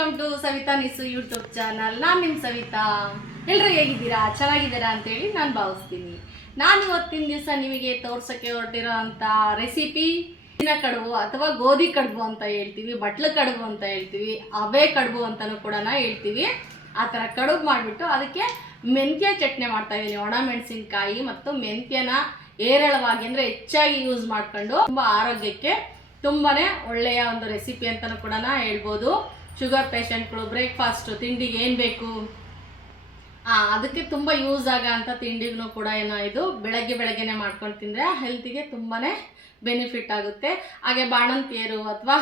Welcome to Savita Nisu YouTube channel. ನಾನು ನಿಮ್ಮ ಸವಿತಾ. ಎಲ್ಲರೂ ಹೇಗಿದ್ದೀರಾ? ಚೆನ್ನಾಗಿದ್ದೀರಾ ಅಂತೇಳಿ ನಾನು ಭಾವಿಸ್ತೀನಿ. ನಾನು ಇವತ್ತಿನ ದಿವಸ ನಿಮಗೆ ತೋರ್ಸೋಕ್ಕೆ ಹೊರಟಿರೋ ಅಂಥ ರೆಸಿಪಿ ದಿನ ಕಡುಬು ಅಥವಾ ಗೋಧಿ ಕಡುಬು ಅಂತ ಹೇಳ್ತೀವಿ, ಬಟ್ಲ ಕಡುಬು ಅಂತ ಹೇಳ್ತೀವಿ, ಅವೇ ಕಡುಬು ಅಂತಲೂ ಕೂಡ ಹೇಳ್ತೀವಿ. ಆ ಥರ ಕಡುಬು ಮಾಡಿಬಿಟ್ಟು ಅದಕ್ಕೆ ಮೆಂತ್ಯ ಚಟ್ನಿ ಮಾಡ್ತಾ ಇದ್ದೀನಿ ಒಣ ಮೆಣಸಿನ್ಕಾಯಿ ಮತ್ತು ಮೆಂತ್ಯನ ಏರಳವಾಗಿ ಅಂದರೆ ಹೆಚ್ಚಾಗಿ ಯೂಸ್ ಮಾಡ್ಕೊಂಡು ತುಂಬ ಆರೋಗ್ಯಕ್ಕೆ ತುಂಬಾ ಒಳ್ಳೆಯ ಒಂದು ರೆಸಿಪಿ ಅಂತಲೂ ಕೂಡ ಹೇಳ್ಬೋದು. ಶುಗರ್ ಪೇಷಂಟ್ಗಳು ಬ್ರೇಕ್ಫಾಸ್ಟು, ತಿಂಡಿಗೆ ಏನು ಬೇಕು? ಹಾಂ ಅದಕ್ಕೆ ತುಂಬ ಯೂಸ್ ಆಗೋ ಅಂಥ ತಿಂಡಿಗೂ ಕೂಡ ಏನೋ ಇದು ಬೆಳಗ್ಗೆ ಬೆಳಗ್ಗೆನೆ ಮಾಡ್ಕೊಂಡು ತಿಂದರೆ ಹೆಲ್ತಿಗೆ ತುಂಬಾ ಬೆನಿಫಿಟ್ ಆಗುತ್ತೆ. ಹಾಗೆ ಬಾಣಂತಿಯರು ಅಥವಾ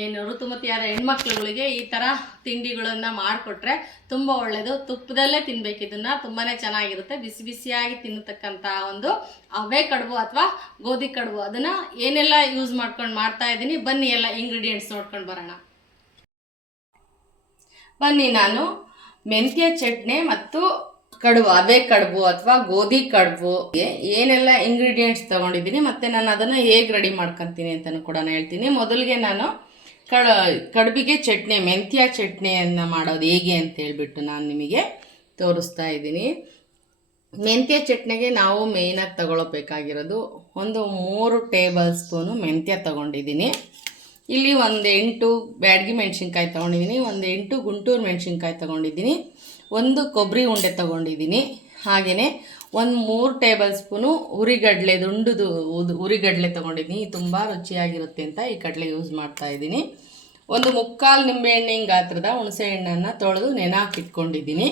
ಏನು ಋತುಮತಿಯಾದ ಹೆಣ್ಮಕ್ಳುಗಳಿಗೆ ಈ ಥರ ತಿಂಡಿಗಳನ್ನು ಮಾಡಿಕೊಟ್ರೆ ತುಂಬ ಒಳ್ಳೆಯದು ತುಪ್ಪದಲ್ಲೇ ತಿನ್ಬೇಕು ಇದನ್ನು ತುಂಬಾ ಚೆನ್ನಾಗಿರುತ್ತೆ. ಬಿಸಿ ಬಿಸಿಯಾಗಿ ತಿನ್ನತಕ್ಕಂಥ ಒಂದು ಅವೇ ಕಡುಬು ಅಥವಾ ಗೋಧಿ ಕಡುಬು. ಅದನ್ನು ಏನೆಲ್ಲ ಯೂಸ್ ಮಾಡ್ಕೊಂಡು ಮಾಡ್ತಾ ಇದ್ದೀನಿ ಬನ್ನಿ ಎಲ್ಲ ಇಂಗ್ರೀಡಿಯೆಂಟ್ಸ್ ನೋಡ್ಕೊಂಡು ಬರೋಣ. ಬನ್ನಿ ನಾನು ಮೆಂತ್ಯ ಚಟ್ನಿ ಮತ್ತು ಕಡುಬು, ಅದೇ ಕಡುಬು ಅಥವಾ ಗೋಧಿ ಕಡುಬು. ಏನೆಲ್ಲ ಇಂಗ್ರೀಡಿಯೆಂಟ್ಸ್ ತಗೊಂಡಿದ್ದೀನಿ ಮತ್ತೆ ನಾನು ಅದನ್ನು ಹೇಗೆ ರೆಡಿ ಮಾಡ್ಕೊತೀನಿ ಅಂತಲೂ ಕೂಡ ಹೇಳ್ತೀನಿ. ಮೊದಲಿಗೆ ನಾನು ಕಡ ಕಡುಬಿಗೆ ಚಟ್ನಿ, ಮೆಂತ್ಯ ಚಟ್ನಿಯನ್ನು ಮಾಡೋದು ಹೇಗೆ ಅಂತ ಹೇಳ್ಬಿಟ್ಟು ನಾನು ನಿಮಗೆ ತೋರಿಸ್ತಾ ಇದ್ದೀನಿ. ಮೆಂತ್ಯ ಚಟ್ನಿಗೆ ನಾವು ಮೇಯ್ನಾಗಿ ತಗೊಳ್ಬೇಕಾಗಿರೋದು ಒಂದು ಮೂರು ಟೇಬಲ್ ಸ್ಪೂನು ಮೆಂತ್ಯ ತಗೊಂಡಿದ್ದೀನಿ. ಇಲ್ಲಿ ಒಂದು ಎಂಟು ಬ್ಯಾಡ್ಗಿ ಮೆಣಸಿನ್ಕಾಯಿ ತೊಗೊಂಡಿದ್ದೀನಿ ಒಂದು ಎಂಟು ಗುಂಟೂರು ಮೆಣಸಿನ್ಕಾಯಿ ತೊಗೊಂಡಿದ್ದೀನಿ ಒಂದು ಕೊಬ್ಬರಿ ಉಂಡೆ ತೊಗೊಂಡಿದ್ದೀನಿ ಹಾಗೆಯೇ ಒಂದು ಮೂರು ಟೇಬಲ್ ಸ್ಪೂನು ಉರಿಗಡಲೆ, ದುಂಡುದು ಉರಿಗಡಲೆ ತೊಗೊಂಡಿದ್ದೀನಿ ತುಂಬ ರುಚಿಯಾಗಿರುತ್ತೆ ಅಂತ ಈ ಕಡಲೆ ಯೂಸ್ ಮಾಡ್ತಾ ಇದ್ದೀನಿ. ಒಂದು ಮುಕ್ಕಾಲು ನಿಂಬೆಹಣ್ಣಿನ ಗಾತ್ರದ ಹುಣಸೆ ಹಣ್ಣನ್ನು ತೊಳೆದು ನೆನಾಕಿಟ್ಕೊಂಡಿದ್ದೀನಿ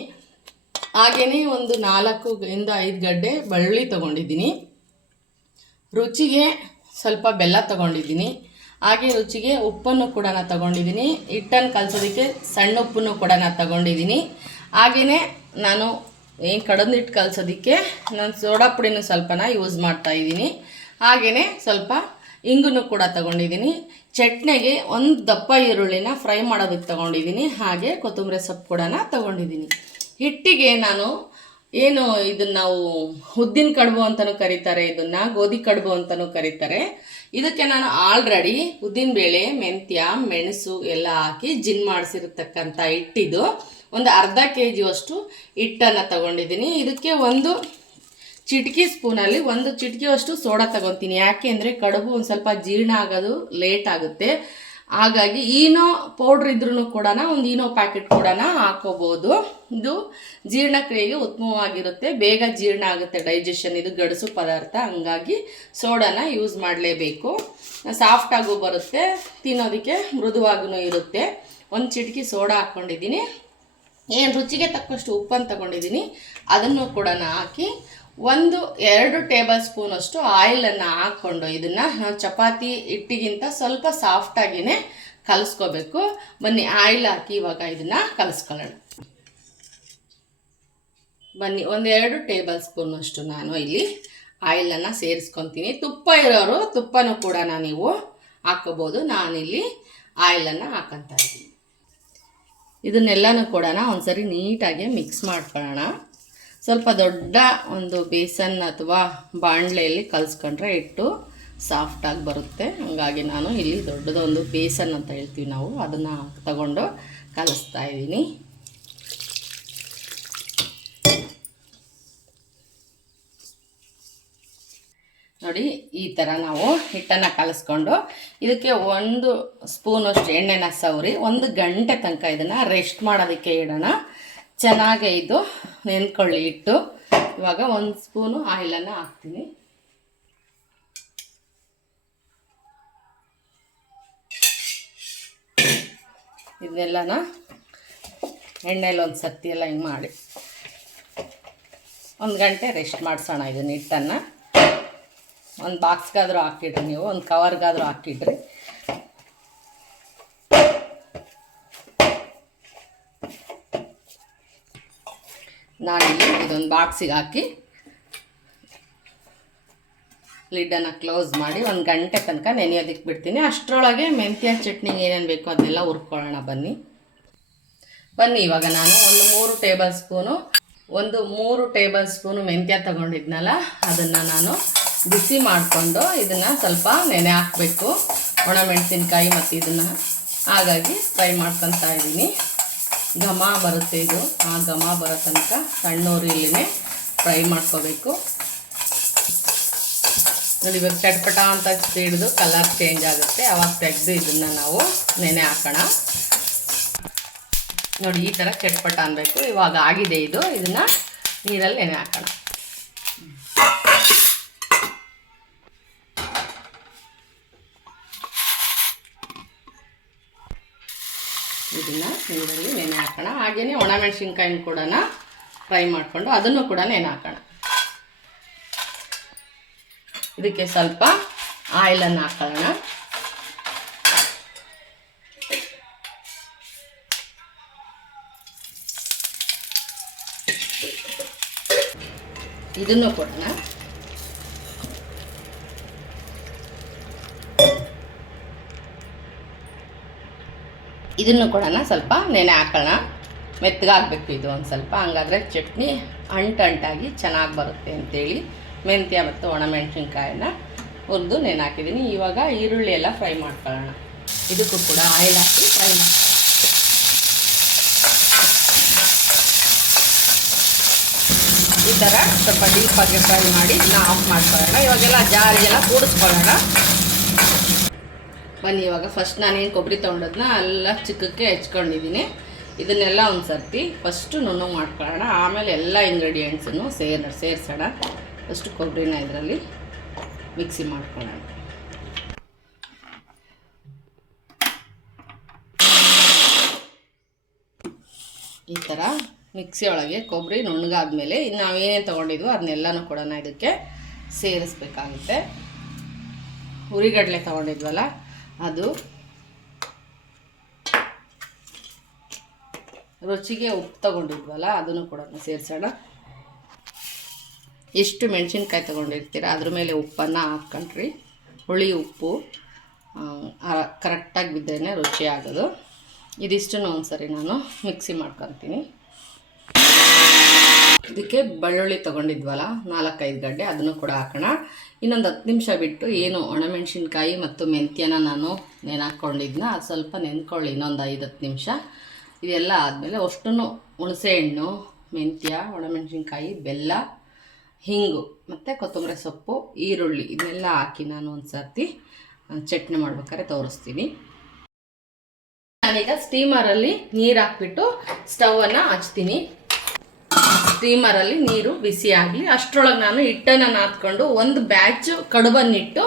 ಹಾಗೆಯೇ ಒಂದು ನಾಲ್ಕು ಇಂದ ಐದು ಗಡ್ಡೆ ಬೆಳ್ಳುಳ್ಳಿ ತೊಗೊಂಡಿದ್ದೀನಿ ರುಚಿಗೆ ಸ್ವಲ್ಪ ಬೆಲ್ಲ ತೊಗೊಂಡಿದ್ದೀನಿ ಹಾಗೆ ರುಚಿಗೆ ಉಪ್ಪನ್ನು ಕೂಡ ನಾನು ತಗೊಂಡಿದ್ದೀನಿ. ಹಿಟ್ಟನ್ನು ಕಲಸೋದಕ್ಕೆ ಸಣ್ಣ ಉಪ್ಪನ್ನು ಕೂಡ ನಾನು ತಗೊಂಡಿದ್ದೀನಿ. ಹಾಗೆಯೇ ನಾನು ಏನು ಕಡದ ಹಿಟ್ಟು ಕಲಸೋದಕ್ಕೆ ನಾನು ಸೋಡಾ ಪುಡಿನೂ ಸ್ವಲ್ಪನ ಯೂಸ್ ಮಾಡ್ತಾ ಇದ್ದೀನಿ. ಹಾಗೆಯೇ ಸ್ವಲ್ಪ ಇಂಗುನು ಕೂಡ ತಗೊಂಡಿದ್ದೀನಿ. ಚಟ್ನಿಗೆ ಒಂದು ದಪ್ಪ ಈರುಳ್ಳಿನ ಫ್ರೈ ಮಾಡೋದಕ್ಕೆ ತಗೊಂಡಿದ್ದೀನಿ. ಹಾಗೆ ಕೊತ್ತಂಬರಿ ಸೊಪ್ಪು ಕೂಡ ತಗೊಂಡಿದ್ದೀನಿ. ಹಿಟ್ಟಿಗೆ ನಾನು ಏನು ಇದನ್ನ ನಾವು ಉದ್ದಿನ ಕಡುಬು ಅಂತಲೂ ಕರೀತಾರೆ, ಇದನ್ನ ಗೋಧಿ ಕಡುಬು ಅಂತಲೂ ಕರೀತಾರೆ. ಇದಕ್ಕೆ ನಾನು ಆಲ್ರೆಡಿ ಉದ್ದಿನ ಬೇಳೆ, ಮೆಂತ್ಯ, ಮೆಣಸು ಎಲ್ಲ ಹಾಕಿ ಜಿನ್ ಮಾಡಿಸಿರ್ತಕ್ಕಂಥ ಹಿಟ್ಟಿದು. ಒಂದು ಅರ್ಧ ಕೆ ಜಿಯಷ್ಟು ಹಿಟ್ಟನ್ನು ತಗೊಂಡಿದ್ದೀನಿ. ಇದಕ್ಕೆ ಒಂದು ಚಿಟಕಿ ಸ್ಪೂನಲ್ಲಿ ಒಂದು ಚಿಟಕಿಯಷ್ಟು ಸೋಡಾ ತಗೊತೀನಿ. ಯಾಕೆ ಅಂದರೆ ಕಡುಬು ಒಂದು ಸ್ವಲ್ಪ ಜೀರ್ಣ ಆಗೋದು ಲೇಟ್ ಆಗುತ್ತೆ. ಹಾಗಾಗಿ ಈನೋ ಪೌಡ್ರ್ ಇದ್ರೂ ಕೂಡ ಒಂದು ಈನೋ ಪ್ಯಾಕೆಟ್ ಕೂಡ ಹಾಕೋಬೋದು. ಇದು ಜೀರ್ಣಕ್ರಿಯೆಗೆ ಉತ್ತಮವಾಗಿರುತ್ತೆ. ಬೇಗ ಜೀರ್ಣ ಆಗುತ್ತೆ ಡೈಜೆಷನ್. ಇದು ಗಡಸು ಪದಾರ್ಥ. ಹಂಗಾಗಿ ಸೋಡಾನ ಯೂಸ್ ಮಾಡಲೇಬೇಕು. ಸಾಫ್ಟಾಗೂ ಬರುತ್ತೆ. ತಿನ್ನೋದಕ್ಕೆ ಮೃದುವಾಗೂ ಇರುತ್ತೆ. ಒಂದು ಚಿಟಕಿ ಸೋಡಾ ಹಾಕ್ಕೊಂಡಿದ್ದೀನಿ ಏನು ರುಚಿಗೆ ತಕ್ಕಷ್ಟು ಉಪ್ಪನ್ನು ತಗೊಂಡಿದ್ದೀನಿ. ಅದನ್ನು ಕೂಡ ಹಾಕಿ ಒಂದು, ಎರಡು ಟೇಬಲ್ ಸ್ಪೂನಷ್ಟು ಆಯಿಲನ್ನು ಹಾಕ್ಕೊಂಡು ಇದನ್ನು ಚಪಾತಿ ಹಿಟ್ಟಿಗಿಂತ ಸ್ವಲ್ಪ ಸಾಫ್ಟಾಗಿಯೇ ಕಲಿಸ್ಕೋಬೇಕು. ಬನ್ನಿ ಆಯಿಲ್ ಹಾಕಿ ಇವಾಗ ಇದನ್ನು ಕಲಿಸ್ಕೊಳ್ಳೋಣ. ಬನ್ನಿ ಒಂದೆರಡು ಟೇಬಲ್ ಸ್ಪೂನ್ ಅಷ್ಟು ನಾನು ಇಲ್ಲಿ ಆಯಿಲನ್ನು ಸೇರಿಸ್ಕೊತೀನಿ. ತುಪ್ಪ ಇರೋರು, ತುಪ್ಪನೂ ಕೂಡ ನೀವು ಹಾಕೋಬೋದು ನಾನಿಲ್ಲಿ ಆಯಿಲನ್ನು ಹಾಕೊತಾ ಇದ್ದೀನಿ. ಇದನ್ನೆಲ್ಲನೂ ಕೂಡ ಒಂದ್ಸರಿ ನೀಟಾಗಿ ಮಿಕ್ಸ್ ಮಾಡ್ಕೊಳ್ಳೋಣ. ಸ್ವಲ್ಪ ದೊಡ್ಡ ಒಂದು ಬೇಸನ್ ಅಥವಾ ಬಾಣಲೆಯಲ್ಲಿ ಕಲಿಸ್ಕೊಂಡ್ರೆ ಹಿಟ್ಟು ಸಾಫ್ಟಾಗಿ ಬರುತ್ತೆ. ಹಾಗಾಗಿ ನಾನು ಇಲ್ಲಿ ದೊಡ್ಡದೊಂದು ಬೇಸನ್ ಅಂತ ಹೇಳ್ತೀವಿ ನಾವು. ಅದನ್ನು ತಗೊಂಡು ಕಲಿಸ್ತಾ ಇದ್ದೀನಿ. ನೋಡಿ, ಈ ಥರ ನಾವು ಹಿಟ್ಟನ್ನು ಕಲಿಸ್ಕೊಂಡು ಇದಕ್ಕೆ ಒಂದು ಸ್ಪೂನಷ್ಟು ಎಣ್ಣೆನ ಸವರಿ, ಒಂದು ಗಂಟೆ ತನಕ ಇದನ್ನು ರೆಸ್ಟ್ ಮಾಡೋದಕ್ಕೆ ಇಡೋಣ. ಚೆನ್ನಾಗೆ ಇದು ನೆನ್ಕೊಳ್ಳಿ ಇಟ್ಟು ಇವಾಗ ಒಂದು ಸ್ಪೂನು ಆಯಿಲನ್ನು ಹಾಕ್ತೀನಿ. ಇದನ್ನೆಲ್ಲನ ಎಣ್ಣೆಲಿ ಒಂದು ಸತ್ತಿ ಎಲ್ಲ ಹಿಂಗೆ ಮಾಡಿ. ಒಂದು ಗಂಟೆ ರೆಸ್ಟ್ ಮಾಡಿಸೋಣ ಇದನ್ನ ಹಿಟ್ಟನ್ನು. ಒಂದು ಬಾಕ್ಸ್ಗಾದರೂ ಹಾಕಿಡ್ರಿ ನೀವು, ಒಂದು ಕವರ್ಗಾದರೂ ಹಾಕಿಡ್ರಿ ನಾನಿಲ್ಲಿ ಇದೊಂದು ಬಾಕ್ಸಿಗೆ ಹಾಕಿ ಲಿಡ್ಡನ್ನು ಕ್ಲೋಸ್ ಮಾಡಿ ಒಂದು ಗಂಟೆ ತನಕ ನೆನೆಯೋದಕ್ಕೆ ಬಿಡ್ತೀನಿ. ಅಷ್ಟರೊಳಗೆ ಮೆಂತ್ಯ ಚಟ್ನಿಗೆ ಏನೇನು ಬೇಕೋ ಅದನ್ನೆಲ್ಲ ಹುರ್ಕೊಳ್ಳೋಣ. ಬನ್ನಿ. ಬನ್ನಿ, ಇವಾಗ ನಾನು ಒಂದು ಮೂರು ಟೇಬಲ್ ಸ್ಪೂನು ಒಂದು ಮೂರು ಟೇಬಲ್ ಸ್ಪೂನು ಮೆಂತ್ಯ ತಗೊಂಡಿದ್ನಲ್ಲ, ಅದನ್ನು ನಾನು ಬಿಸಿ ಮಾಡಿಕೊಂಡು ಇದನ್ನು ಸ್ವಲ್ಪ ನೆನೆ ಹಾಕಬೇಕು. ಒಣಮೆಣಸಿನ್ಕಾಯಿ ಮತ್ತು ಇದನ್ನು ಹಾಗಾಗಿ ಫ್ರೈ ಮಾಡ್ಕೊತಾ ಇದ್ದೀನಿ. ಘಮ ಬರುತ್ತೆ ಇದು. ಆ ಘಮ ಬರೋ ತನಕ ಸಣ್ಣ ಉರಿಲಿನೇ ಫ್ರೈ ಮಾಡ್ಕೋಬೇಕು. ನೋಡಿ, ಇವಾಗ ಚಟ್ಪಟ ಅಂತ ಹಿಡಿದು ಕಲರ್ ಚೇಂಜ್ ಆಗುತ್ತೆ. ಅವಾಗ ತೆಗೆದು ಇದನ್ನು ನಾವು ನೆನೆ ಹಾಕೋಣ. ನೋಡಿ, ಈ ಥರ ಚಟ್ಪಟ ಅನ್ಬೇಕು. ಇವಾಗ ಆಗಿದೆ ಇದು. ಇದನ್ನು ನೀರಲ್ಲಿ ನೆನೆ ಹಾಕೋಣ. ಹಾಗೆಯೇ ಒಣಮೆಣಸಿನ್ಕಾಯಿನ ಕೂಡ ಫ್ರೈ ಮಾಡಿಕೊಂಡು ಅದನ್ನು ಕೂಡ ನೆನೆ ಹಾಕೋಣ. ಇದಕ್ಕೆ ಸ್ವಲ್ಪ ಆಯಿಲನ್ನು ಹಾಕೋಣ. ಇದನ್ನು ಕೊಡೋಣ ಇದನ್ನು ಕೂಡ ಸ್ವಲ್ಪ ನೆನೆ ಹಾಕೋಣ. ಮೆತ್ತಗಾಗಬೇಕು ಇದು ಒಂದು ಸ್ವಲ್ಪ. ಹಂಗಾದ್ರೆ ಚಟ್ನಿ ಅಂಟಂಟಾಗಿ ಚೆನ್ನಾಗಿ ಬರುತ್ತೆ ಅಂತೇಳಿ ಮೆಂತ್ಯ ಮತ್ತು ಒಣಮೆಣಸಿನ್ಕಾಯನ್ನ ಹುರಿದು ನೆನೆ ಹಾಕಿದ್ದೀನಿ ಇವಾಗ ಈರುಳ್ಳಿ ಎಲ್ಲ ಫ್ರೈ ಮಾಡ್ಕೊಳ್ಳೋಣ. ಇದಕ್ಕೂ ಕೂಡ ಆಯಿಲ್ ಹಾಕಿ ಫ್ರೈ ಮಾಡಿ ಈ ಥರ ಸ್ವಲ್ಪ ಡೀಪಾಗಿ ಫ್ರೈ ಮಾಡಿ ಇದನ್ನ ಆಫ್ ಮಾಡ್ಕೊಳ್ಳೋಣ. ಇವಾಗೆಲ್ಲ ಜಾರಿಗೆಲ್ಲ ಕೂಡಿಸ್ಕೊಳ್ಳೋಣ. ಬನ್ನಿ, ಇವಾಗ ಫಸ್ಟ್ ನಾನೇನು ಕೊಬ್ಬರಿ ತೊಗೊಂಡೋದನ್ನ ಎಲ್ಲ ಚಿಕ್ಕಕ್ಕೆ ಹೆಚ್ಕೊಂಡಿದ್ದೀನಿ ಇದನ್ನೆಲ್ಲ ಒಂದು ಸರ್ತಿ ಫಸ್ಟು ನುಣ್ಣು ಮಾಡ್ಕೊಳ್ಳೋಣ. ಆಮೇಲೆ ಎಲ್ಲ ಇಂಗ್ರೀಡಿಯೆಂಟ್ಸನ್ನು ಸೇರ್, ಸೇರಿಸೋಣ. ಫಸ್ಟು ಕೊಬ್ಬರಿನ ಇದರಲ್ಲಿ ಮಿಕ್ಸಿ ಮಾಡ್ಕೊಳ್ಳೋಣ. ಈ ಥರ ಮಿಕ್ಸಿ ಒಳಗೆ ಕೊಬ್ಬರಿ ನುಣ್ಣಗಾದ್ಮೇಲೆ ಇನ್ನು ನಾವು ಏನೇನು ತೊಗೊಂಡಿದ್ವೋ ಅದನ್ನೆಲ್ಲನೂ ಕೂಡ ಇದಕ್ಕೆ ಸೇರಿಸ್ಬೇಕಾಗುತ್ತೆ. ಹುರಿಗಡಲೆ ತೊಗೊಂಡಿದ್ವಲ್ಲ, ಅದು ರುಚಿಗೆ ಉಪ್ಪು ತಗೊಂಡಿದ್ವಲ್ಲ, ಅದನ್ನು ಕೂಡ ಸೇರಿಸೋಣ. ಎಷ್ಟು ಮೆಣಸಿನ್ಕಾಯಿ ತೊಗೊಂಡಿರ್ತೀರ, ಅದ್ರ ಮೇಲೆ ಉಪ್ಪನ್ನು ಹಾಕ್ಕೊಂಡ್ರಿ. ಹುಳಿ, ಉಪ್ಪು ಕರೆಕ್ಟಾಗಿ ಬಿದ್ದರೆ ರುಚಿ ಆಗೋದು. ಇದಿಷ್ಟನ್ನು ಒಂದ್ಸರಿ ನಾನು ಮಿಕ್ಸಿ ಮಾಡ್ಕೊತೀನಿ. ಇದಕ್ಕೆ ಬೆಳ್ಳುಳ್ಳಿ ತೊಗೊಂಡಿದ್ವಲ್ಲ, ನಾಲ್ಕೈದು ಗಡ್ಡೆ ಅದನ್ನು ಕೂಡ ಹಾಕೋಣ. ಇನ್ನೊಂದು ಹತ್ತು ನಿಮಿಷ ಬಿಟ್ಟು ಏನು ಒಣಮೆಣಸಿನ್ಕಾಯಿ ಮತ್ತು ಮೆಂತ್ಯನ ನಾನು ನೆನಾಕೊಂಡಿದ್ನ ಅದು ಸ್ವಲ್ಪ ನೆನ್ಕೊಳ್ಳಿ, ಇನ್ನೊಂದು ಐದು ಹತ್ತು ನಿಮಿಷ. ಇದೆಲ್ಲ ಆದಮೇಲೆ ಅಷ್ಟನ್ನು ಹುಣಸೆಹಣ್ಣು ಮೆಂತ್ಯ, ಒಣಮೆಣಸಿನ್ಕಾಯಿ, ಬೆಲ್ಲ, ಹಿಂಗು ಮತ್ತು ಕೊತ್ತಂಬರಿ ಸೊಪ್ಪು, ಈರುಳ್ಳಿ ಇದನ್ನೆಲ್ಲ ಹಾಕಿ ನಾನು ಒಂದು ಸರ್ತಿ ಚಟ್ನಿ ಮಾಡ್ಬೇಕಾದ್ರೆ ತೋರಿಸ್ತೀನಿ. ನಾನೀಗ ಸ್ಟೀಮರಲ್ಲಿ ನೀರು ಹಾಕ್ಬಿಟ್ಟು ಸ್ಟವನ್ನು ಹಚ್ತೀನಿ. ಸ್ಟೀಮರಲ್ಲಿ ನೀರು ಬಿಸಿ ಆಗಲಿ, ಅಷ್ಟರೊಳಗೆ ನಾನು ಹಿಟ್ಟನ್ನು ನಾದ್ಕೊಂಡು ಒಂದು ಬ್ಯಾಚ್ ಕಡುಬನ್ನಿಟ್ಟು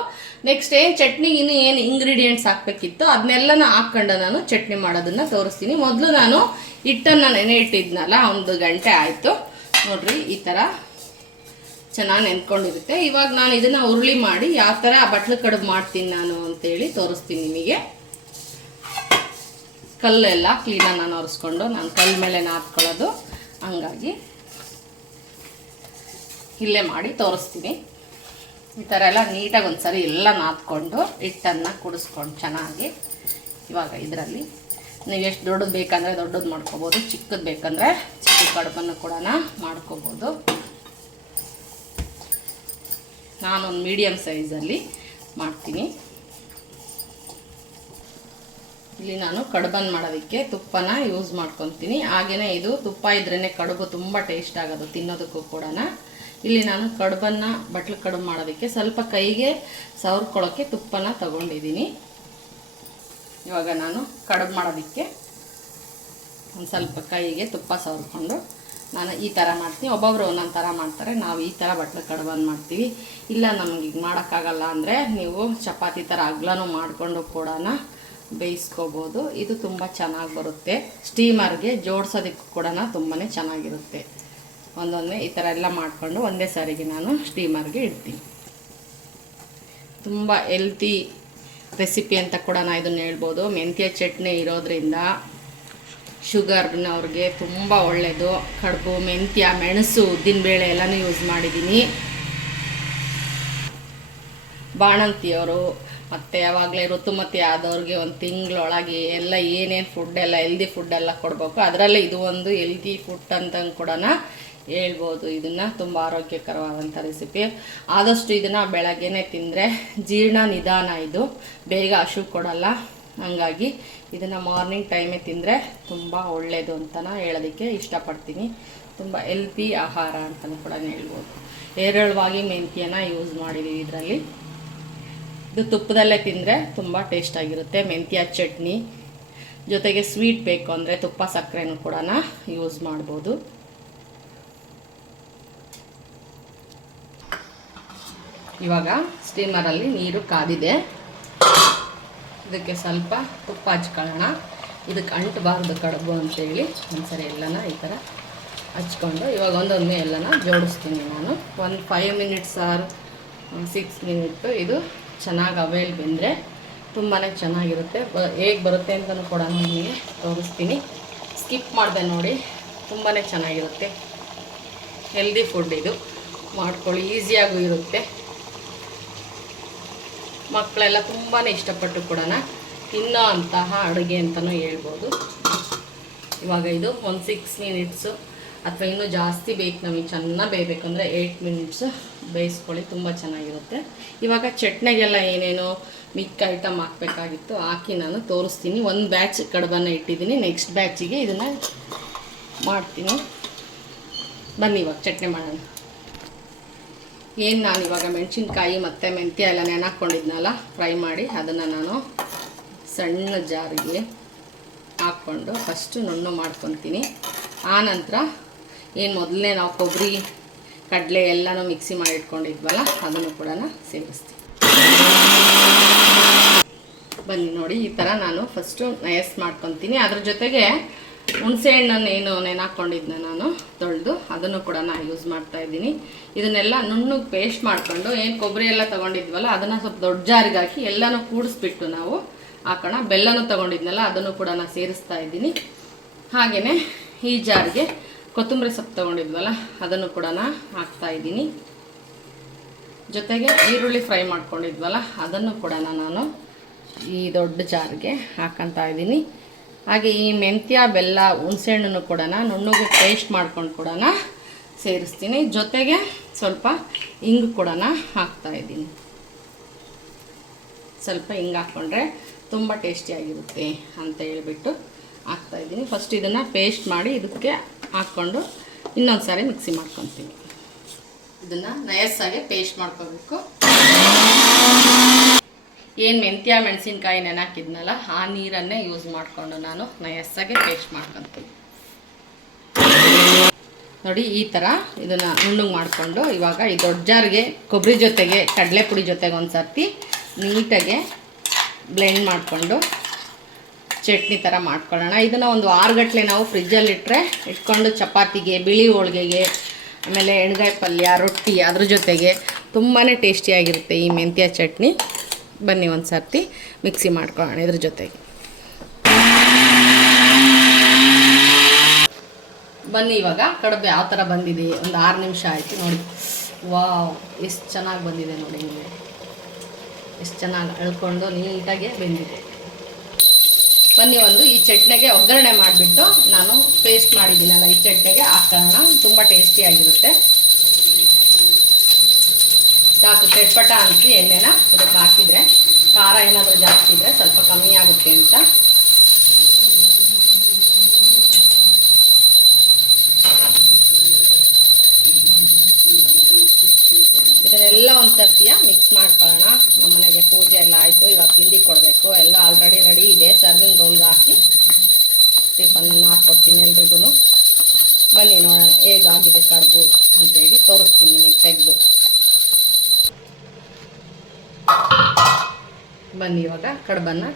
ನೆಕ್ಸ್ಟ್ ಏನು ಇನ್ನು ಏನು ಇಂಗ್ರೀಡಿಯೆಂಟ್ಸ್ ಹಾಕಬೇಕಿತ್ತು ಅದನ್ನೆಲ್ಲನ ಹಾಕ್ಕೊಂಡು ನಾನು ಚಟ್ನಿ ಮಾಡೋದನ್ನು ತೋರಿಸ್ತೀನಿ. ಮೊದಲು ನಾನು ಹಿಟ್ಟನ್ನು ನೆನೆ ಇಟ್ಟಿದ್ನಲ್ಲ ಒಂದು ಗಂಟೆ ಆಯಿತು. ನೋಡ್ರಿ, ಈ ಥರ ಚೆನ್ನಾಗಿ ನೆನ್ಕೊಂಡಿರುತ್ತೆ. ಇವಾಗ ನಾನು ಇದನ್ನು ಉರುಳಿ ಮಾಡಿ ಯಾವ ಥರ ಬಟ್ಲು ಕಡುಬು ಮಾಡ್ತೀನಿ ನಾನು ಅಂತೇಳಿ ತೋರಿಸ್ತೀನಿ ನಿಮಗೆ. ಕಲ್ಲೆಲ್ಲ ಕ್ಲೀನಾಗಿ ನಾನು ಒರೆಸ್ಕೊಂಡು, ನಾನು ಕಲ್ಲು ಮೇಲೆ ನಾದ್ಕೊಳ್ಳೋದು. ಹಂಗಾಗಿ ಇಲ್ಲೇ ಮಾಡಿ ತೋರಿಸ್ತೀನಿ. ಈ ಥರ ಎಲ್ಲ ನೀಟಾಗಿ ಒಂದು ಸರಿ ಎಲ್ಲ ನಾದ್ಕೊಂಡು ಹಿಟ್ಟನ್ನು ಕುಡಿಸ್ಕೊಂಡು ಚೆನ್ನಾಗಿ ಇವಾಗ ಇದರಲ್ಲಿ. ನೀವು ಎಷ್ಟು ದೊಡ್ಡದು ಬೇಕಂದರೆ ದೊಡ್ಡದು ಮಾಡ್ಕೋಬೋದು, ಚಿಕ್ಕದು ಬೇಕಂದರೆ ಚಿಕ್ಕ ಕಡುಬನ್ನು ಕೂಡ ಮಾಡ್ಕೋಬೋದು. ನಾನೊಂದು ಮೀಡಿಯಮ್ ಸೈಜಲ್ಲಿ ಮಾಡ್ತೀನಿ. ಇಲ್ಲಿ ನಾನು ಕಡುಬನ್ನು ಮಾಡೋದಕ್ಕೆ ತುಪ್ಪನ ಯೂಸ್ ಮಾಡ್ಕೊತೀನಿ. ಹಾಗೆಯೇ ಇದು ತುಪ್ಪ ಇದ್ರೇ ಕಡುಬು ತುಂಬ ಟೇಸ್ಟ್ ಆಗೋದು ತಿನ್ನೋದಕ್ಕೂ ಕೂಡ ಇಲ್ಲಿ ನಾನು ಕಡುಬನ್ನು ಬಟ್ಲು ಕಡುಬು ಮಾಡೋದಕ್ಕೆ ಸ್ವಲ್ಪ ಕೈಗೆ ಸವರ್ಕೊಳ್ಳೋಕ್ಕೆ ತುಪ್ಪನ ತಗೊಂಡಿದ್ದೀನಿ. ಇವಾಗ ನಾನು ಕಡುಬು ಮಾಡೋದಕ್ಕೆ ಒಂದು ಸ್ವಲ್ಪ ಕೈಗೆ ತುಪ್ಪ ಸವರ್ಕೊಂಡು ನಾನು ಈ ಥರ ಮಾಡ್ತೀನಿ. ಒಬ್ಬೊಬ್ಬರು ಒಂದೊಂದು ಥರ ಮಾಡ್ತಾರೆ. ನಾವು ಈ ಥರ ಬಟ್ಲು ಕಡುಬನ್ನು ಮಾಡ್ತೀವಿ. ಇಲ್ಲ ನಮ್ಗೆ ಈಗ ಮಾಡೋಕ್ಕಾಗಲ್ಲ ಅಂದರೆ ನೀವು ಚಪಾತಿ ಥರ ಅಗ್ಲನೂ ಮಾಡಿಕೊಂಡು ಕೂಡ ಬೇಯಿಸ್ಕೋಬೋದು. ಇದು ತುಂಬ ಚೆನ್ನಾಗಿ ಬರುತ್ತೆ. ಸ್ಟೀಮರ್ಗೆ ಜೋಡಿಸೋದಕ್ಕೂ ಕೂಡ ತುಂಬಾ ಚೆನ್ನಾಗಿರುತ್ತೆ. ಒಂದೊಂದೇ ಈ ಥರ ಎಲ್ಲ ಮಾಡಿಕೊಂಡು ಒಂದೇ ಸಾರಿಗೆ ನಾನು ಸ್ಟೀಮರ್ಗೆ ಇಡ್ತೀನಿ. ತುಂಬ ಹೆಲ್ತಿ ರೆಸಿಪಿ ಅಂತ ಕೂಡ ನಾನು ಇದನ್ನು ಹೇಳ್ಬೋದು. ಮೆಂತ್ಯ ಚಟ್ನಿ ಇರೋದ್ರಿಂದ ಶುಗರ್ನವ್ರಿಗೆ ತುಂಬ ಒಳ್ಳೆಯದು ಕಡುಬು, ಮೆಂತ್ಯ, ಮೆಣಸು ಉದ್ದಿನಬೇಳೆ ಎಲ್ಲನೂ ಯೂಸ್ ಮಾಡಿದ್ದೀನಿ. ಬಾಣಂತಿಯವರು ಮತ್ತು ಯಾವಾಗಲೇ ಋತುಮತಿ ಆದವ್ರಿಗೆ ಒಂದು ತಿಂಗಳೊಳಗೆ ಎಲ್ಲ ಏನೇನು ಫುಡ್ಡೆಲ್ಲ ಹೆಲ್ದಿ ಫುಡ್ಡೆಲ್ಲ ಕೊಡಬೇಕು. ಅದರಲ್ಲೇ ಇದು ಒಂದು ಹೆಲ್ದಿ ಫುಡ್ ಅಂತ ಕೂಡ ಹೇಳ್ಬೋದು. ಇದನ್ನು ತುಂಬ ಆರೋಗ್ಯಕರವಾದಂಥ ರೆಸಿಪಿ ಆದಷ್ಟು ಇದನ್ನು ಬೆಳಗ್ಗೆನೇ ತಿಂದರೆ ಜೀರ್ಣ ನಿಧಾನ ಇದು. ಬೇಗ ಹಶು ಕೊಡಲ್ಲ. ಹಾಗಾಗಿ ಇದನ್ನು ಮಾರ್ನಿಂಗ್ ಟೈಮೇ ತಿಂದರೆ ತುಂಬ ಒಳ್ಳೆಯದು ಅಂತಲೇ ಹೇಳೋದಕ್ಕೆ ಇಷ್ಟಪಡ್ತೀನಿ. ತುಂಬ ಹೆಲ್ತಿ ಆಹಾರ ಅಂತಲೂ ಕೂಡ ಹೇಳ್ಬೋದು. ಹೇರಳವಾಗಿ ಮೆಂತ್ಯನ ಯೂಸ್ ಮಾಡಿದ್ದೀವಿ ಇದರಲ್ಲಿ. ಇದು ತುಪ್ಪದಲ್ಲೇ ತಿಂದರೆ ತುಂಬ ಟೇಸ್ಟಾಗಿರುತ್ತೆ ಮೆಂತ್ಯ ಚಟ್ನಿ. ಜೊತೆಗೆ ಸ್ವೀಟ್ ಬೇಕು ಅಂದರೆ ತುಪ್ಪ ಸಕ್ಕರೆನೂ ಕೂಡ ಯೂಸ್ ಮಾಡ್ಬೋದು. ಇವಾಗ ಸ್ಟೀಮರಲ್ಲಿ ನೀರು ಕಾದಿದೆ. ಇದಕ್ಕೆ ಸ್ವಲ್ಪ ತುಪ್ಪ ಹಚ್ಕೊಳ್ಳೋಣ. ಇದಕ್ಕೆ ಅಂಟಬಾರ್ದು ಕಡುಬು ಅಂತೇಳಿ. ಒಂದ್ಸರಿ ಎಲ್ಲನ ಈ ಥರ ಹಚ್ಕೊಂಡು ಇವಾಗ ಒಂದೊಮ್ಮೆ ಎಲ್ಲನ ಜೋಡಿಸ್ತೀನಿ ನಾನು. ಒಂದು five minutes or six minute ಇದು ಚೆನ್ನಾಗಿ ಅವೇಲ್ ಬೆಂದರೆ ತುಂಬಾ ಚೆನ್ನಾಗಿರುತ್ತೆ. ಬ ಹೇಗೆ ಬರುತ್ತೆ ಅಂತಲೂ ಕೂಡ ನಿಮಗೆ ತೋರಿಸ್ತೀನಿ. ಸ್ಕಿಪ್ ಮಾಡಿದೆ ನೋಡಿ ತುಂಬಾ ಚೆನ್ನಾಗಿರುತ್ತೆ. ಹೆಲ್ದಿ ಫುಡ್ ಇದು. ಮಾಡ್ಕೊಳ್ಳಿ ಈಸಿಯಾಗೂ ಇರುತ್ತೆ. ಮಕ್ಕಳೆಲ್ಲ ತುಂಬಾ ಇಷ್ಟಪಟ್ಟು ಕೂಡ ತಿನ್ನೋ ಅಂತಹ ಅಡುಗೆ ಅಂತಲೂ ಹೇಳ್ಬೋದು. ಇವಾಗ ಇದು ಒಂದು ಸಿಕ್ಸ್ ಮಿನಿಟ್ಸು ಅಥವಾ ಇನ್ನೂ ಜಾಸ್ತಿ ಬೇಕು, ನಮಗೆ ಚೆನ್ನಾಗಿ ಬೇಯಬೇಕಂದ್ರೆ ಏಯ್ಟ್ ಮಿನಿಟ್ಸು ಬೇಯಿಸ್ಕೊಳ್ಳಿ, ತುಂಬ ಚೆನ್ನಾಗಿರುತ್ತೆ. ಇವಾಗ ಚಟ್ನಿಗೆಲ್ಲ ಏನೇನು ಮಿಕ್ಕ ಐಟಮ್ ಹಾಕಬೇಕಾಗಿತ್ತು, ಹಾಕಿ ನಾನು ತೋರಿಸ್ತೀನಿ. ಒಂದು ಬ್ಯಾಚ್ ಕಡಬನ್ನು ಇಟ್ಟಿದ್ದೀನಿ. ನೆಕ್ಸ್ಟ್ ಬ್ಯಾಚಿಗೆ ಇದನ್ನು ಮಾಡ್ತೀನಿ. ಬನ್ನಿ ಇವಾಗ ಚಟ್ನಿ ಮಾಡೋಣ. ಏನು ನಾನು ಇವಾಗ ಮೆಣಸಿನ್ಕಾಯಿ ಮತ್ತು ಮೆಂತ್ಯ ಎಲ್ಲ ನೆನಾಕೊಂಡಿದ್ನಲ್ಲ? ಫ್ರೈ ಮಾಡಿ ಅದನ್ನು ನಾನು ಸಣ್ಣ ಜಾರಿಗೆ ಹಾಕ್ಕೊಂಡು ಫಸ್ಟು ನುಣ್ಣು ಮಾಡ್ಕೊತೀನಿ. ಆನಂತರ ಏನು ಮೊದಲನೇ ನಾವು ಕೊಬ್ಬರಿ ಕಡಲೆ ಎಲ್ಲನೂ ಮಿಕ್ಸಿ ಮಾಡಿ ಇಟ್ಕೊಂಡಿದ್ವಲ್ಲ ಅದನ್ನು ಕೂಡ ಸೇರಿಸ್ತೀನಿ ಬನ್ನಿ ನೋಡಿ, ಈ ಥರ ನಾನು ಫಸ್ಟು ನಯಸ್ ಮಾಡ್ಕೊತೀನಿ. ಅದ್ರ ಜೊತೆಗೆ ಹುಣಸೆ ಹಣ್ಣನ್ನು ಏನು ನೆನಾಕೊಂಡಿದ್ದೆ ನಾನು, ತೊಳೆದು ಅದನ್ನು ಕೂಡ ನಾನು ಯೂಸ್ ಮಾಡ್ತಾ ಇದ್ದೀನಿ. ಇದನ್ನೆಲ್ಲ ನುಣ್ಣಗೆ ಪೇಸ್ಟ್ ಮಾಡಿಕೊಂಡು, ಏನು ಕೊಬ್ಬರಿ ಎಲ್ಲ ತೊಗೊಂಡಿದ್ವಲ್ಲ, ಅದನ್ನು ಸ್ವಲ್ಪ ದೊಡ್ಡ ಜಾರಿಗೆ ಹಾಕಿ ಎಲ್ಲನೂ ಕೂಡಿಸ್ಬಿಟ್ಟು ನಾವು ಹಾಕೋಣ ಬೆಲ್ಲನೂ ತೊಗೊಂಡಿದ್ನಲ್ಲ, ಅದನ್ನು ಕೂಡ ನಾನು ಸೇರಿಸ್ತಾ ಇದ್ದೀನಿ. ಹಾಗೆಯೇ ಈ ಜಾರಿಗೆ ಕೊತ್ತಂಬರಿ ಸೊಪ್ಪು ತೊಗೊಂಡಿದ್ವಲ್ಲ, ಅದನ್ನು ಕೂಡ ನಾನು ಹಾಕ್ತಾ ಇದ್ದೀನಿ. ಜೊತೆಗೆ ಈರುಳ್ಳಿ ಫ್ರೈ ಮಾಡ್ಕೊಂಡಿದ್ವಲ್ಲ, ಅದನ್ನು ಕೂಡ ನಾನು ಈ ದೊಡ್ಡ ಜಾರಿಗೆ ಹಾಕಂತಾ ಇದ್ದೀನಿ. ಹಾಗೆ ಈ ಮೆಂತ್ಯ, ಬೆಲ್ಲ, ಹುಣಸೆಹಣ್ಣನ್ನು ಕೂಡ ನುಣ್ಣಗೆ ಪೇಸ್ಟ್ ಮಾಡ್ಕೊಂಡು ಕೂಡ ಸೇರಿಸ್ತೀನಿ. ಜೊತೆಗೆ ಸ್ವಲ್ಪ ಹಿಂಗು ಕೂಡ ಹಾಕ್ತಾ ಇದ್ದೀನಿ. ಸ್ವಲ್ಪ ಹಿಂಗೆ ಹಾಕ್ಕೊಂಡ್ರೆ ತುಂಬ ಟೇಸ್ಟಿಯಾಗಿರುತ್ತೆ ಅಂತ ಹೇಳಿಬಿಟ್ಟು ಹಾಕ್ತಾಯಿದ್ದೀನಿ ಫಸ್ಟ್ ಇದನ್ನು ಪೇಸ್ಟ್ ಮಾಡಿ ಇದಕ್ಕೆ ಹಾಕ್ಕೊಂಡು ಇನ್ನೊಂದು ಸಾರಿ ಮಿಕ್ಸಿ ಮಾಡ್ಕೊತೀನಿ. ಇದನ್ನು ನಯಸ್ಸಾಗೆ ಪೇಸ್ಟ್ ಮಾಡ್ಕೋಬೇಕು. ಏನು ಮೆಂತ್ಯ, ಮೆಣಸಿನ್ಕಾಯಿ ನೆನಾಕಿದ್ನಲ್ಲ, ಆ ನೀರನ್ನೇ ಯೂಸ್ ಮಾಡಿಕೊಂಡು ನಾನು ನಯಸ್ಸಾಗೆ ಪೇಸ್ಟ್ ಮಾಡ್ಕೊತೀನಿ. ನೋಡಿ, ಈ ಥರ ಇದನ್ನು ನುಣ್ಣಗೆ ಮಾಡಿಕೊಂಡು ಇವಾಗ ಈ ದೊಡ್ಡ ಜಾರಿಗೆ ಕೊಬ್ಬರಿ ಜೊತೆಗೆ ಕಡಲೆ ಪುಡಿ ಜೊತೆಗೆ ಒಂದು ಸರ್ತಿ ನೀಟಾಗೆ ಬ್ಲೆಂಡ್ ಮಾಡಿಕೊಂಡು ಚಟ್ನಿ ಥರ ಮಾಡ್ಕೊಳ್ಳೋಣ. ಇದನ್ನು ಒಂದು ಆರುಗಟ್ಲೆ ನಾವು ಫ್ರಿಜ್ಜಲ್ಲಿ ಇಟ್ಟರೆ ಇಟ್ಕೊಂಡು ಚಪಾತಿಗೆ, ಬಿಳಿ ಹೋಳಿಗೆಗೆ, ಆಮೇಲೆ ಎಣ್ಗಾಯಿ ಪಲ್ಯ, ರೊಟ್ಟಿ ಅದ್ರ ಜೊತೆಗೆ ತುಂಬಾ ಟೇಸ್ಟಿಯಾಗಿರುತ್ತೆ ಈ ಮೆಂತ್ಯ ಚಟ್ನಿ. ಬನ್ನಿ ಒಂದು ಸರ್ತಿ ಮಿಕ್ಸಿ ಮಾಡ್ಕೊಳ್ಳೋಣ ಇದ್ರ ಜೊತೆಗೆ. ಬನ್ನಿ ಇವಾಗ, ಕಡುಬು ಯಾವ ಥರ ಬಂದಿದೆ, ಒಂದು ಆರು ನಿಮಿಷ ಆಯಿತು ನೋಡಿ. ವಾವ್, ಎಷ್ಟು ಚೆನ್ನಾಗಿ ಬಂದಿದೆ ನೋಡಿ ನಿಮಗೆ. ಎಷ್ಟು ಚೆನ್ನಾಗಿ ಅಳ್ಕೊಂಡು ನೀಟಾಗೆ ಬೆಂದಿದೆ. ಬನ್ನಿ ಒಂದು, ಈ ಚಟ್ನಿಗೆ ಒಗ್ಗರಣೆ ಮಾಡಿಬಿಟ್ಟು ನಾನು ಪೇಸ್ಟ್ ಮಾಡಿದ್ದೀನಲ್ಲ, ಈ ಚಟ್ನಿಗೆ ಹಾಕೋಣ ತುಂಬ ಟೇಸ್ಟಿಯಾಗಿರುತ್ತೆ ಸಾಕು ಚಟ್ಪಟ ಅನಿಸಿ ಎಣ್ಣೆನ ಇದಕ್ಕೆ ಹಾಕಿದರೆ ಖಾರ ಏನಾದರೂ ಜಾಸ್ತಿ ಇದ್ದರೆ ಸ್ವಲ್ಪ ಕಮ್ಮಿ ಆಗುತ್ತೆ ಅಂತ.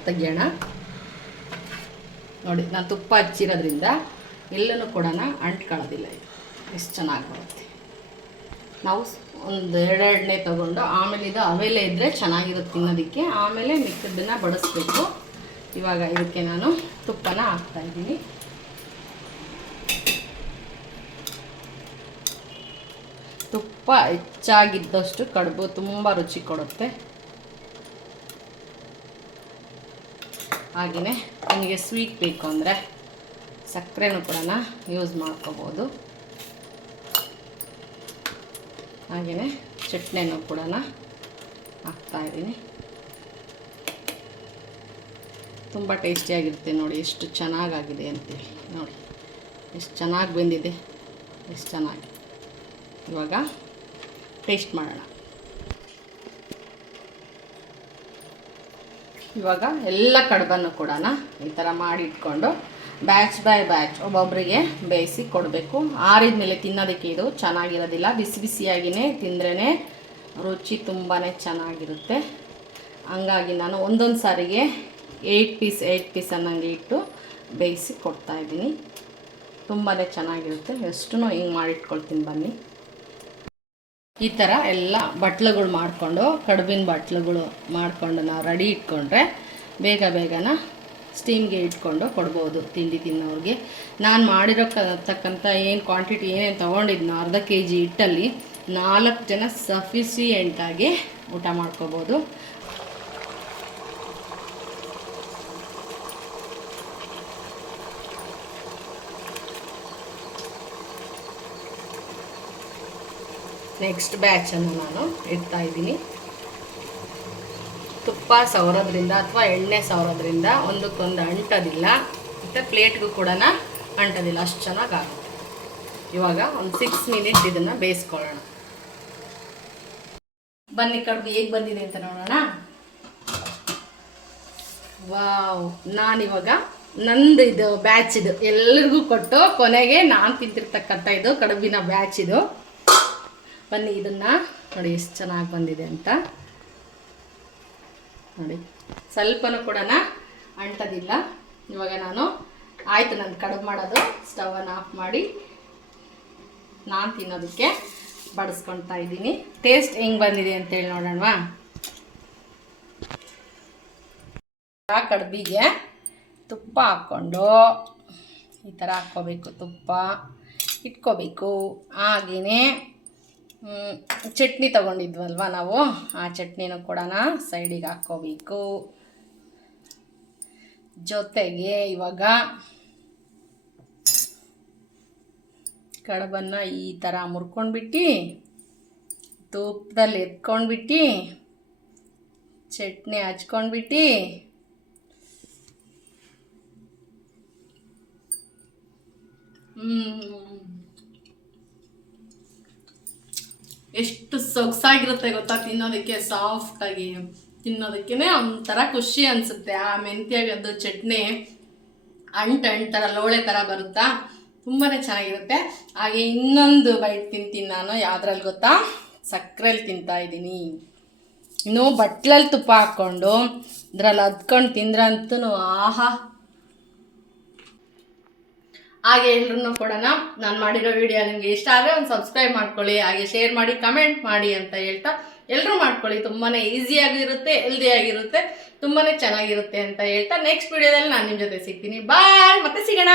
ತೆಗಿಯೋಣ. ನೋಡಿ, ನಾನು ತುಪ್ಪ ಹಚ್ಚಿರೋದ್ರಿಂದ ಎಲ್ಲೂ ಕೂಡ ಅಂಟ್ಕೊಳ್ಳೋದಿಲ್ಲ ಇದು. ಎಷ್ಟು ಚೆನ್ನಾಗಿ ಬರುತ್ತೆ. ನಾವು ಒಂದು ಎರಡೆರಡನೇ ತೊಗೊಂಡು ಆಮೇಲೆ ಇದು ಅವೆಲೆ ಇದ್ದರೆ ಚೆನ್ನಾಗಿರುತ್ತೆ ತಿನ್ನೋದಕ್ಕೆ. ಆಮೇಲೆ ಮಿಕ್ಕದನ್ನು ಬಡಿಸ್ಬೇಕು. ಇವಾಗ ಇದಕ್ಕೆ ನಾನು ತುಪ್ಪನ ಹಾಕ್ತಾಯಿದ್ದೀನಿ ತುಪ್ಪ ಹೆಚ್ಚಾಗಿದ್ದಷ್ಟು ಕಡುಬು ತುಂಬ ರುಚಿ ಕೊಡುತ್ತೆ. ಹಾಗೆಯೇ ನಿಮಗೆ ಸ್ವೀಟ್ ಬೇಕು ಅಂದರೆ ಸಕ್ಕರೆನೂ ಕೂಡ ಯೂಸ್ ಮಾಡ್ಕೋಬೋದು. ಹಾಗೆಯೇ ಚಟ್ನಿನೂ ಕೂಡ ಹಾಕ್ತಾಯಿದ್ದೀನಿ ತುಂಬ ಟೇಸ್ಟಿಯಾಗಿರುತ್ತೆ ನೋಡಿ, ಎಷ್ಟು ಚೆನ್ನಾಗಾಗಿದೆ ಅಂತೇಳಿ. ನೋಡಿ, ಎಷ್ಟು ಚೆನ್ನಾಗಿ ಬಂದಿದೆ, ಎಷ್ಟು ಚೆನ್ನಾಗಿ. ಇವಾಗ ಟೇಸ್ಟ್ ಮಾಡೋಣ. ಇವಾಗ ಎಲ್ಲ ಕಡುಬನ್ನು ಕೂಡ ಈ ಥರ ಮಾಡಿ ಇಟ್ಕೊಂಡು ಬ್ಯಾಚ್ ಬೈ ಬ್ಯಾಚ್ ಒಬ್ಬೊಬ್ಬರಿಗೆ ಬೇಯಿಸಿ ಕೊಡಬೇಕು. ಆರಿದ ಮೇಲೆ ತಿನ್ನೋದಕ್ಕೆ ಇದು ಚೆನ್ನಾಗಿರೋದಿಲ್ಲ. ಬಿಸಿ ಬಿಸಿಯಾಗಿಯೇ ತಿಂದ್ರೇ ರುಚಿ ತುಂಬಾ ಚೆನ್ನಾಗಿರುತ್ತೆ. ಹಂಗಾಗಿ ನಾನು ಒಂದೊಂದು ಸಾರಿಗೆ ಏಯ್ಟ್ ಪೀಸ್ ಏಯ್ಟ್ ಪೀಸ್ ಅನ್ನಂಗೆ ಇಟ್ಟು ಬೇಯಿಸಿ ಕೊಡ್ತಾಯಿದ್ದೀನಿ ತುಂಬಾ ಚೆನ್ನಾಗಿರುತ್ತೆ. ಎಷ್ಟು ಹಿಂಗೆ ಮಾಡಿಟ್ಕೊಳ್ತೀನಿ ಬನ್ನಿ. ಈ ಥರ ಎಲ್ಲ ಬಟ್ಲುಗಳು ಮಾಡಿಕೊಂಡು, ಕಡುಬಿನ ಬಟ್ಲುಗಳು ಮಾಡಿಕೊಂಡು ನಾವು ರೆಡಿ ಇಟ್ಕೊಂಡ್ರೆ ಬೇಗ ಬೇಗನ ಸ್ಟೀಮ್ಗೆ ಇಟ್ಕೊಂಡು ಕೊಡ್ಬೋದು ತಿಂಡಿ ತಿನ್ನೋರಿಗೆ. ನಾನು ಮಾಡಿರೋ ತಕ್ಕಂಥ ಏನು ಕ್ವಾಂಟಿಟಿ ಏನೇನು ತೊಗೊಂಡಿದ್ನೋ ಅರ್ಧ ಕೆ ಜಿ ಹಿಟ್ಟಲ್ಲಿ ನಾಲ್ಕು ಜನ ಸಫಿಸಿಯೆಂಟಾಗಿ ಊಟ ಮಾಡ್ಕೋಬೋದು. ನೆಕ್ಸ್ಟ್ ಬ್ಯಾಚನ್ನು ನಾನು ಇಡ್ತಾ ಇದ್ದೀನಿ. ತುಪ್ಪ ಸವರೋದ್ರಿಂದ ಅಥವಾ ಎಣ್ಣೆ ಸವರೋದ್ರಿಂದ ಒಂದಕ್ಕೊಂದು ಅಂಟೋದಿಲ್ಲ. ಮತ್ತು ಪ್ಲೇಟ್ಗೂ ಕೂಡ ಅಂಟೋದಿಲ್ಲ, ಅಷ್ಟು ಚೆನ್ನಾಗಿ ಆಗುತ್ತೆ ಇವಾಗ ಒಂದು ಸಿಕ್ಸ್ ಮಿನಿಟ್ ಇದನ್ನು ಬೇಯಿಸ್ಕೊಳ್ಳೋಣ. ಬನ್ನಿ ಕಡುಬು ಹೇಗೆ ಬಂದಿದೆ ಅಂತ ನೋಡೋಣ. ವಾವ್, ನಾನಿವಾಗ ನಂದು ಇದು ಬ್ಯಾಚ್ ಇದು. ಎಲ್ರಿಗೂ ಕೊಟ್ಟು ಕೊನೆಗೆ ನಾನು ತಿಂತಿರ್ತಕ್ಕಂಥ ಇದು ಕಡುಬಿನ ಬ್ಯಾಚ್ ಇದು. ಬನ್ನಿ, ಇದನ್ನು ನೋಡಿ ಎಷ್ಟು ಚೆನ್ನಾಗಿ ಬಂದಿದೆ ಅಂತ. ನೋಡಿ, ಸ್ವಲ್ಪನೂ ಕೂಡ ಅಂಟದಿಲ್ಲ. ಇವಾಗ ನಾನು ಆಯಿತು, ನಾನು ಕಡುಬು ಮಾಡೋದು ಸ್ಟವನ್ನು ಆಫ್ ಮಾಡಿ ನಾನು ತಿನ್ನೋದಕ್ಕೆ ಬಡಿಸ್ಕೊಳ್ತಾ ಇದ್ದೀನಿ. ಟೇಸ್ಟ್ ಹೆಂಗೆ ಬಂದಿದೆ ಅಂತೇಳಿ ನೋಡೋಣವಾ? ಆ ಕಡುಬಿಗೆ ತುಪ್ಪ ಹಾಕ್ಕೊಂಡು ಈ ಥರ ಹಾಕ್ಕೋಬೇಕು, ತುಪ್ಪ ಇಟ್ಕೋಬೇಕು. ಹಾಗೆಯೇ ಚಟ್ನಿ ತೊಗೊಂಡಿದ್ವಲ್ವ ನಾವು? ಆ ಚಟ್ನಿನೂ ಕೂಡ ಸೈಡಿಗೆ ಹಾಕ್ಕೋಬೇಕು. ಜೊತೆಗೆ ಇವಾಗ ಕಡಬನ್ನು ಈ ಥರ ಮುರ್ಕೊಂಡ್ಬಿಟ್ಟು, ತೂಪದಲ್ಲಿ ಎತ್ಕೊಂಡ್ಬಿಟ್ಟು, ಚಟ್ನಿ ಹಚ್ಕೊಂಡ್ಬಿಟ್ಟು ಹ್ಞೂ ಎಷ್ಟು ಸೊಗಸಾಗಿರುತ್ತೆ ಗೊತ್ತಾ? ತಿನ್ನೋದಕ್ಕೆ ಸಾಫ್ಟಾಗಿ ತಿನ್ನೋದಕ್ಕೆ ಒಂಥರ ಖುಷಿ ಅನಿಸುತ್ತೆ. ಆ ಮೆಂತ್ಯಾಗದ್ದು ಚಟ್ನಿ, ಅಂಟು ಅಂಟರ, ಲೋಳೆ ಥರ ಬರುತ್ತಾ? ತುಂಬಾ ಚೆನ್ನಾಗಿರುತ್ತೆ. ಹಾಗೆ ಇನ್ನೊಂದು ಬೈಟ್ ತಿಂತೀನಿ ನಾನು. ಯಾವ್ದ್ರಲ್ಲಿ ಗೊತ್ತಾ? ಸಕ್ಕರೆಯಲ್ಲಿ ತಿಂತಾ ಇದ್ದೀನಿ. ಇನ್ನು ಬಟ್ಲಲ್ಲಿ ತುಪ್ಪ ಹಾಕ್ಕೊಂಡು, ಇದ್ರಲ್ಲಿ ಹದ್ಕೊಂಡು ತಿಂದ್ರಂತೂ ಆಹಾ! ಹಾಗೆ ಎಲ್ರೂ ಕೂಡ ನಾನು ಮಾಡಿರೋ ವಿಡಿಯೋ ನಿಮಗೆ ಇಷ್ಟ ಆದರೆ ಒಂದು ಸಬ್ಸ್ಕ್ರೈಬ್ ಮಾಡ್ಕೊಳ್ಳಿ, ಹಾಗೆ ಶೇರ್ ಮಾಡಿ ಕಮೆಂಟ್ ಮಾಡಿ ಅಂತ ಹೇಳ್ತಾ ಎಲ್ಲರೂ ಮಾಡ್ಕೊಳ್ಳಿ. ತುಂಬಾ ಈಸಿಯಾಗಿರುತ್ತೆ ಹೆಲ್ದಿಯಾಗಿರುತ್ತೆ ತುಂಬಾ ಚೆನ್ನಾಗಿರುತ್ತೆ ಅಂತ ಹೇಳ್ತಾ ನೆಕ್ಸ್ಟ್ ವಿಡಿಯೋದಲ್ಲಿ ನಾನು ನಿಮ್ಮ ಜೊತೆ ಸಿಗ್ತೀನಿ. ಬಾಯ್ ಮತ್ತೆ ಸಿಗೋಣ.